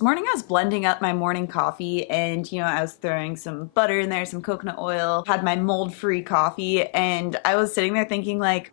This morning I was blending up my morning coffee and, I was throwing some butter in there, some coconut oil, had my mold-free coffee, and I was sitting there thinking like,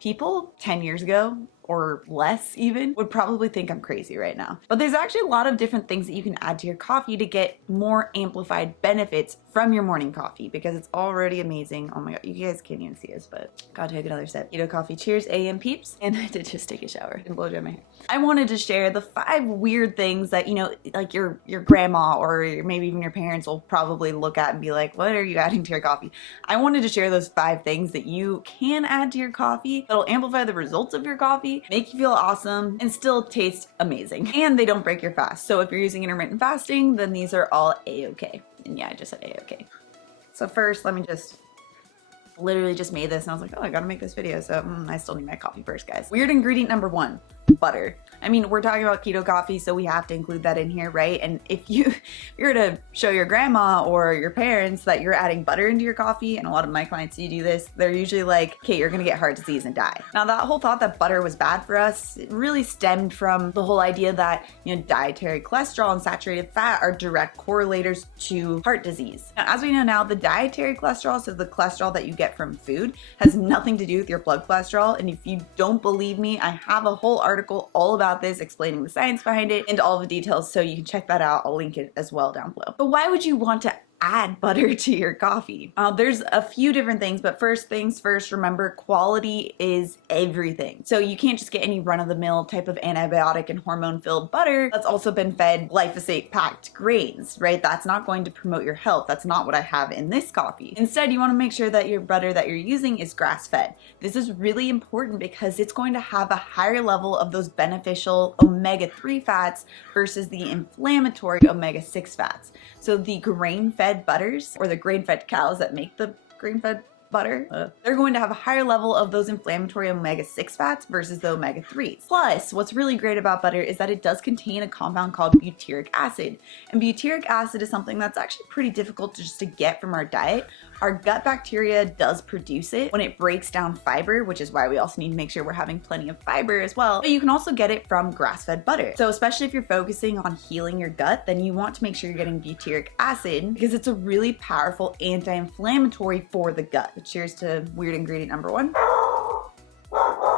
people 10 years ago or less even would probably think I'm crazy right now. But there's actually a lot of different things that you can add to your coffee to get more amplified benefits from your morning coffee because it's already amazing. Oh my god, you guys can't even see this, but gotta take another sip. Keto coffee, cheers, AM peeps. And I did just take a shower and blow dry my hair. I wanted to share the 5 weird things that, like your grandma or maybe even your parents will probably look at and be like, what are you adding to your coffee? I wanted to share those 5 things that you can add to your coffee that'll amplify the results of your coffee, make you feel awesome, and still taste amazing. And they don't break your fast. So if you're using intermittent fasting, then these are all A-okay. And yeah, I just said A-okay. So first, let me literally just made this and I was like, oh, I gotta make this video. So I still need my coffee first, guys. Weird ingredient number 1, butter. I mean, we're talking about keto coffee, so we have to include that in here, right? And if you're to show your grandma or your parents that you're adding butter into your coffee, and a lot of my clients do this, they're usually like, okay, you're gonna get heart disease and die. Now, that whole thought that butter was bad for us, it really stemmed from the whole idea that, dietary cholesterol and saturated fat are direct correlators to heart disease. Now, as we know now, the dietary cholesterol, so the cholesterol that you get from food, has nothing to do with your blood cholesterol. And if you don't believe me, I have a whole article all about this, explaining the science behind it and all the details, so you can check that out. I'll link it as well down below. But why would you want to add butter to your coffee? There's a few different things, but first things first, remember, quality is everything. So you can't just get any run-of-the-mill type of antibiotic and hormone-filled butter that's also been fed glyphosate-packed grains, right? That's not going to promote your health. That's not what I have in this coffee. Instead, you want to make sure that your butter that you're using is grass-fed. This is really important because it's going to have a higher level of those beneficial omega-3 fats versus the inflammatory omega-6 fats. So the grain-fed butters, or the grain-fed cows that make the grain-fed butter, they're going to have a higher level of those inflammatory omega-6 fats versus the omega-3s. Plus, what's really great about butter is that it does contain a compound called butyric acid. And butyric acid is something that's actually pretty difficult to get from our diet. Our gut bacteria does produce it when it breaks down fiber, which is why we also need to make sure we're having plenty of fiber as well. But you can also get it from grass-fed butter. So especially if you're focusing on healing your gut, then you want to make sure you're getting butyric acid because it's a really powerful anti-inflammatory for the gut. Cheers to weird ingredient number 1.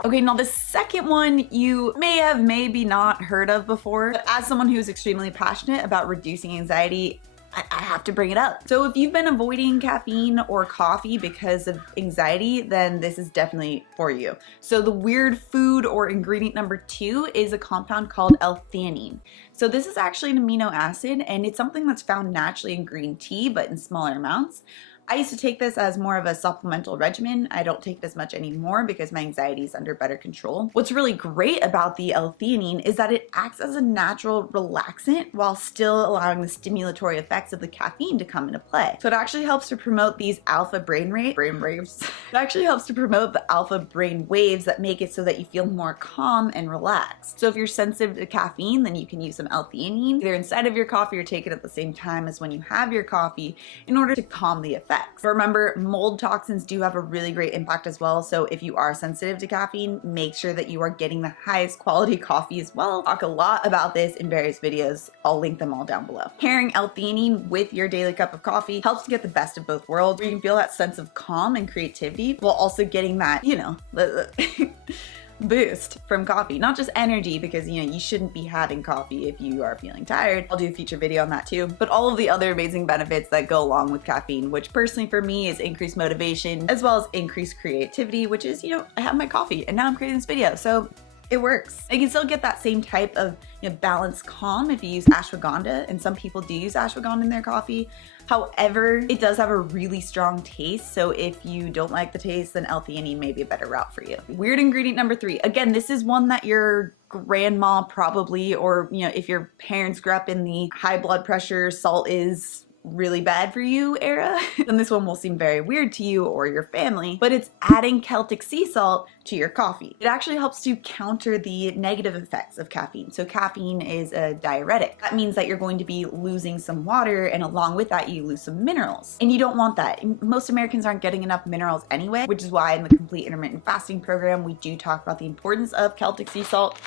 Okay, now the second one you may have maybe not heard of before, but as someone who's extremely passionate about reducing anxiety, I have to bring it up. So if you've been avoiding caffeine or coffee because of anxiety, then this is definitely for you. So the weird food or ingredient number 2 is a compound called Ltheanine. So this is actually an amino acid, and it's something that's found naturally in green tea, but in smaller amounts. I used to take this as more of a supplemental regimen. I don't take it as much anymore because my anxiety is under better control. What's really great about the L-theanine is that it acts as a natural relaxant while still allowing the stimulatory effects of the caffeine to come into play. So it actually helps to promote these alpha brain waves. It actually helps to promote the alpha brain waves that make it so that you feel more calm and relaxed. So if you're sensitive to caffeine, then you can use some L-theanine either inside of your coffee or take it at the same time as when you have your coffee in order to calm the effects. But remember, mold toxins do have a really great impact as well. So if you are sensitive to caffeine, make sure that you are getting the highest quality coffee as well. I talk a lot about this in various videos. I'll link them all down below. Pairing L-theanine with your daily cup of coffee helps to get the best of both worlds, where you can feel that sense of calm and creativity while also getting that, boost from coffee. Not just energy, because you shouldn't be having coffee if you are feeling tired. I'll do a future video on that too. But all of the other amazing benefits that go along with caffeine, which personally for me is increased motivation as well as increased creativity, which is, I have my coffee and now I'm creating this video. So it works. You can still get that same type of balanced calm if you use ashwagandha, and some people do use ashwagandha in their coffee. However, it does have a really strong taste, so if you don't like the taste, then L-theanine may be a better route for you. Weird ingredient number 3. Again, this is one that your grandma probably, or if your parents grew up in the high blood pressure, salt is really bad for you era, then this one will seem very weird to you or your family, but it's adding Celtic sea salt to your coffee. It actually helps to counter the negative effects of caffeine. So caffeine is a diuretic. That means that you're going to be losing some water, and along with that you lose some minerals. And you don't want that. Most Americans aren't getting enough minerals anyway, which is why in the Complete Intermittent Fasting program we do talk about the importance of Celtic sea salt.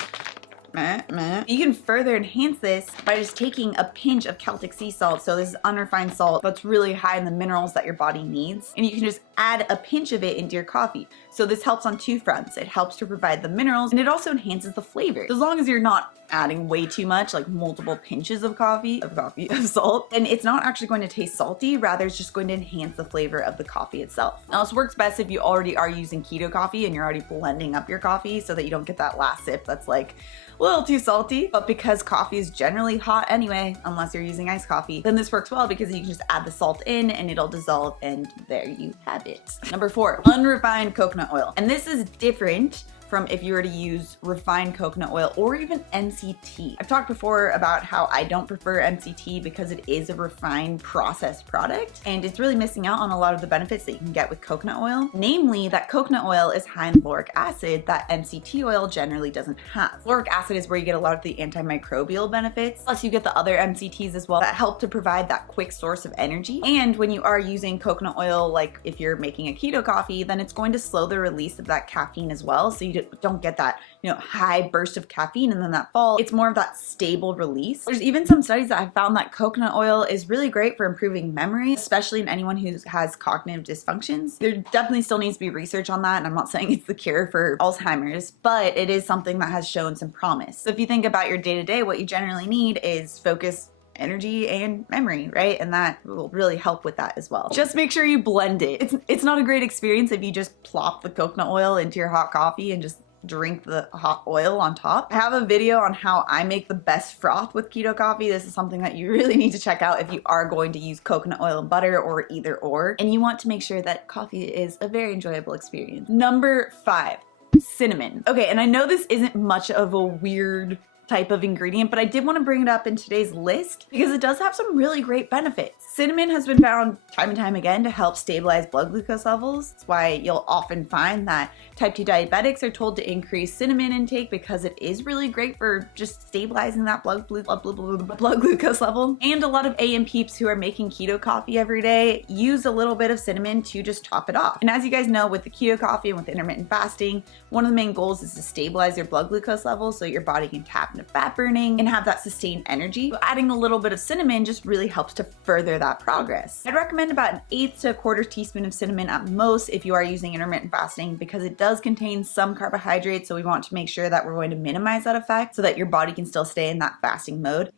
You can further enhance this by just taking a pinch of Celtic sea salt. So this is unrefined salt that's really high in the minerals that your body needs. And you can just add a pinch of it into your coffee. So this helps on two fronts. It helps to provide the minerals and it also enhances the flavor. So as long as you're not adding way too much, like multiple pinches of salt, and it's not actually going to taste salty, rather it's just going to enhance the flavor of the coffee itself. Now this works best if you already are using keto coffee and you're already blending up your coffee so that you don't get that last sip that's like a little too salty. But because coffee is generally hot anyway, unless you're using iced coffee, then this works well because you can just add the salt in and it'll dissolve and there you have it. Number 4, unrefined coconut oil. And this is different from if you were to use refined coconut oil or even MCT. I've talked before about how I don't prefer MCT because it is a refined processed product and it's really missing out on a lot of the benefits that you can get with coconut oil. Namely, that coconut oil is high in lauric acid that MCT oil generally doesn't have. Lauric acid is where you get a lot of the antimicrobial benefits, plus you get the other MCTs as well that help to provide that quick source of energy. And when you are using coconut oil, like if you're making a keto coffee, then it's going to slow the release of that caffeine as well. So you don't get that, high burst of caffeine and then that fall. It's more of that stable release. There's even some studies that have found that coconut oil is really great for improving memory, especially in anyone who has cognitive dysfunctions. There definitely still needs to be research on that, and I'm not saying it's the cure for Alzheimer's, but it is something that has shown some promise. So if you think about your day-to-day, what you generally need is focus, energy, and memory, right? And that will really help with that as well. Just make sure you blend it. It's not a great experience if you just plop the coconut oil into your hot coffee and just drink the hot oil on top. I have a video on how I make the best froth with keto coffee. This is something that you really need to check out if you are going to use coconut oil and butter or either or, and you want to make sure that coffee is a very enjoyable experience. Number 5, cinnamon. Okay, and I know this isn't much of a weird type of ingredient, but I did want to bring it up in today's list because it does have some really great benefits. Cinnamon has been found time and time again to help stabilize blood glucose levels. That's why you'll often find that type 2 diabetics are told to increase cinnamon intake because it is really great for just stabilizing that blood glucose level. And a lot of AM peeps who are making keto coffee every day use a little bit of cinnamon to just top it off. And as you guys know, with the keto coffee and with intermittent fasting, one of the main goals is to stabilize your blood glucose levels so your body can tap into fat burning and have that sustained energy. So adding a little bit of cinnamon just really helps to further that progress. I'd recommend about 1/8 to 1/4 teaspoon of cinnamon at most if you are using intermittent fasting because it does contain some carbohydrates, so we want to make sure that we're going to minimize that effect so that your body can still stay in that fasting mode.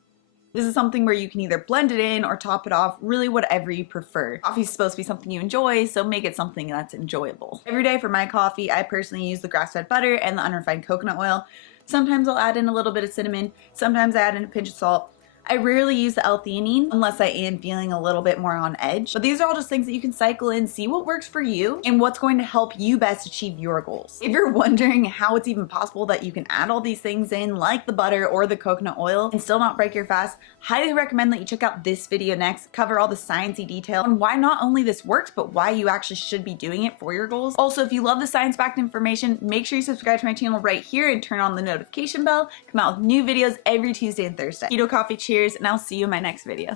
This is something where you can either blend it in or top it off, really whatever you prefer. Coffee is supposed to be something you enjoy, so make it something that's enjoyable. Every day for my coffee, I personally use the grass-fed butter and the unrefined coconut oil. Sometimes I'll add in a little bit of cinnamon, sometimes I add in a pinch of salt. I rarely use the Ltheanine unless I am feeling a little bit more on edge. But these are all just things that you can cycle in, see what works for you and what's going to help you best achieve your goals. If you're wondering how it's even possible that you can add all these things in, like the butter or the coconut oil, and still not break your fast, highly recommend that you check out this video next, cover all the sciencey detail on why not only this works, but why you actually should be doing it for your goals. Also, if you love the science-backed information, make sure you subscribe to my channel right here and turn on the notification bell. Come out with new videos every Tuesday and Thursday. Keto Coffee, cheers, and I'll see you in my next video.